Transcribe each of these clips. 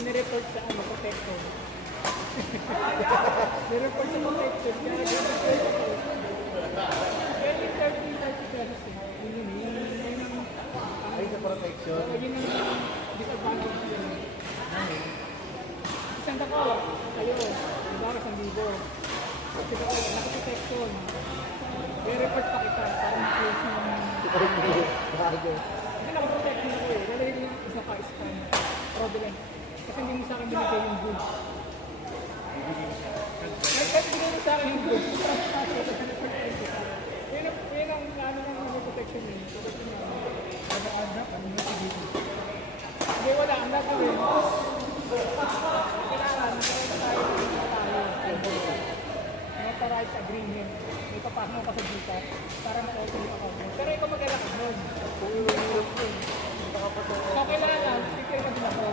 Nireport sa ano, protection. Nireport sa protection. Kaya yung 30 pesos eh. Ay, sa protection. Yun ang disadvantage yun. Isang ako, kayo, diba, 1,000. Kasi ako, naka-protection. Nireport pa kita, parang close ng... Kasi naka-protection ako eh. Lalagay ko yung isa pa, scan. Fraudulent. Kasi hindi mo sa akin binigay yung goods. Kahit hindi mo sa akin yung goods, yun ang ano ng protection yun. Ada-ada, ano mo si dito? Hindi, wala. Ang gagawin. Kailangan, authorized agreement. May papasok mo pa sa dito para ma-auto yung account mo. Pero ikaw mag-alak nun. So, kailangan, speaker ka sila po.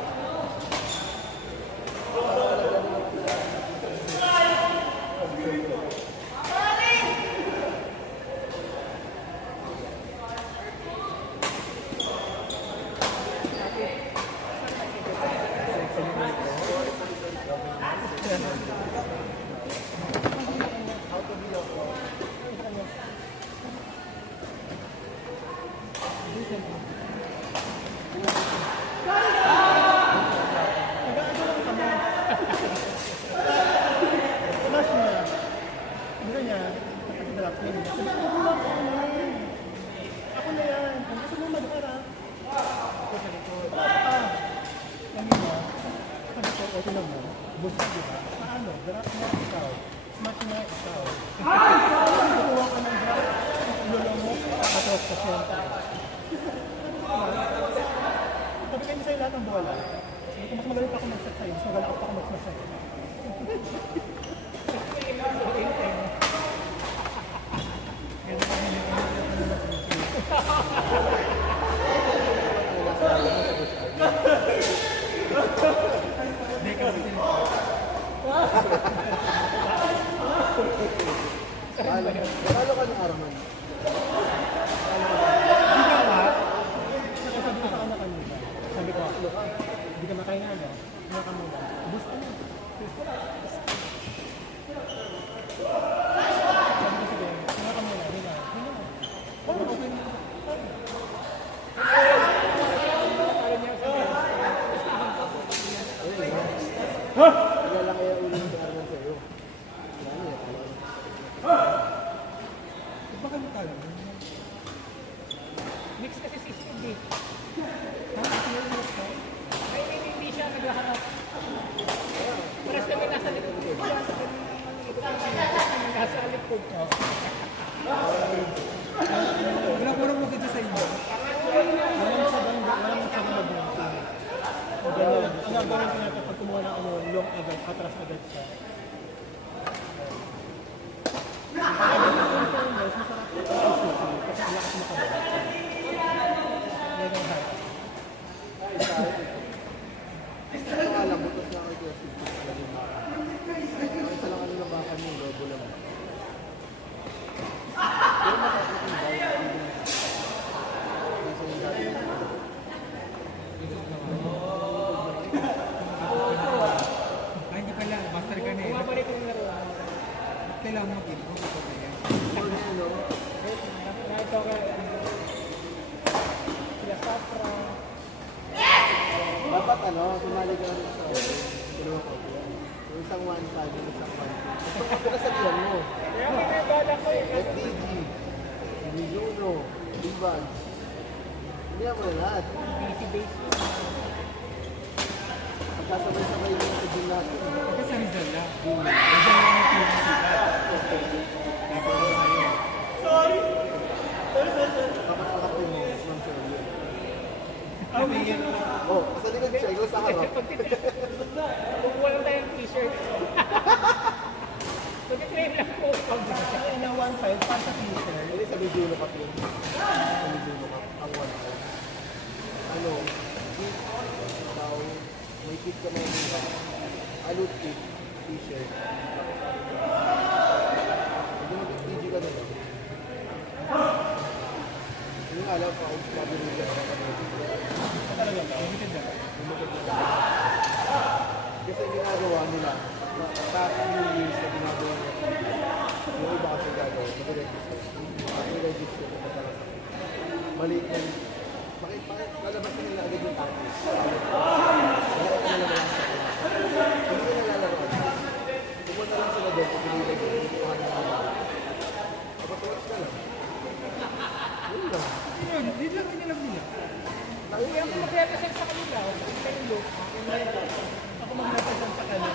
Sabi kayo sa'yo lahat ng bola. Kung mas magaling pa ako mag-set sa'yo, mas magaling pa ako mag-set sa'yo. Ha ha ha! Hindi ka ba Paano ka ng Araman? Sabi ko sa anak kanina. Sabi ko, hindi ka makain na, no? Ano ka muna? Ubus ka na. Sabi ko sige, ano ka muna? Hindi na. Oh, okay na. Wala kaya ulo ng Araman sa'yo. Ano yan? Baka matalo. Mix kasi si Steve eh. Ay, hindi siya naghahanap. Paras kami nasa likod ko. Nasa likod ko. Wala ko rin maganda sa inyo. Walang sabang mag-bronze. Ang gagawin ko natin pag kumuha ng long agad, atras agad siya. Mas masarap ito ang sushi kasi ang lakas makabalat. Yan ang hype. Ito nga lang, butos na ako ito. Ang isa lang ano na baka mo, lobo lang. Pero makakit yung bawal. Ay, hindi pala. Master ka na eh. Bumabalik ko yung laro. Kailangan mo din. Kung ito yan. Nakita ko sila Safra. Dapat ano, sumali ka rin sa dalawa ko. Yung isang one-side, yung isang one-side. Ito ka pinasabihan mo. Kaya may bala ko eh. FDG, Mizuno, Divan. Hindi mo na lahat. Busy base. Pagkasabay-sabay yung sa gym natin. Kasi sa Rizal lang. Rizal lang yung team ng sikat. Tapos makapin mo, Ma'am Shirley. Sabihin mo. Oh, sa likod siya, ikaw sa harap. Kumuha lang tayong t-shirt. Mag-train lang po. Ang na 1.5 para sa teaser. Hindi sa Mizuno Cup yun. Sa Mizuno Cup, ang one-side. Ano, kit, ikaw, may kit ka mga mura. Alut kit, t-shirt. Hindi mo FDG ka na lang. Hindi nga alam pa kung mabili ka na Talaga ba? Limited na. kasi ginagawa nila, top few years na ginagawa nila, yung iba kasi gagawin, mag-register. Mag-register na talaga. Maliit yan. Bakit lalabas na nila agad yung tapos? Bakit ka nalaman lang sa kanila? Hindi ka nalalaro. Pumunta lang sila doon, pag pinilay ko, hindi ko kanya nila. Kapatulas ka lang. Yun lang. Yun, hindi lang inilam nila. Kaya ako mag-represent sa kanila. Sa ilo. Ako mag-represent sa kanila.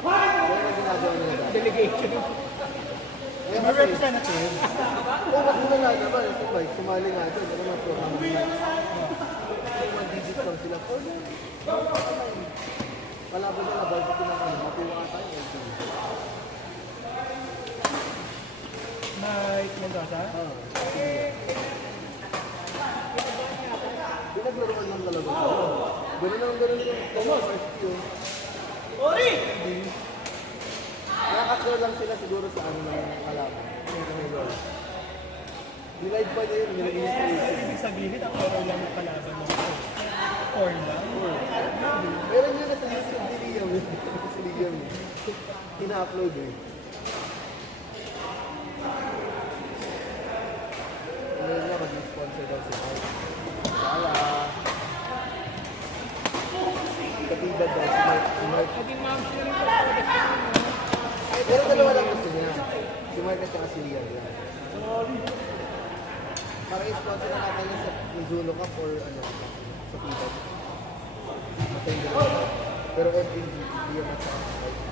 Kaya na ginagawa nila dahil. Delegation. Kaya May kasi, representative. wag mo na nga naman. Si Mike, sumali nga doon. Ano man po, mga digit lang sila. Kalaban nila, bago ko na ano, matuwa tayo. Mike Mendoza. Pinaglaruan lang talaga sila. Ganun yung first yun. Nakakasal lang sila siguro sa ano ng kalaban. Nilive pa niya yun, nilagay niya sa YouTube. Ibig sabihin, ang oral lang ng kalaban mo. Or lang. Meron yun na sa YouTube, si Liam yun. Si Liam yun. Ina-upload eh. Ngayon nga, mag-sponsor daw si Mike. Sala. Katibad daw si Mike. Naging ma'am siya rin po. Pero dalawa lang gusto niya. Si Mike at saka si Liam lang. Para i-sponsor na natin niya sa Mizuno Cup or ano, sa Tibad. Matay dalawa. Pero FNG, Liam at saka si Mike.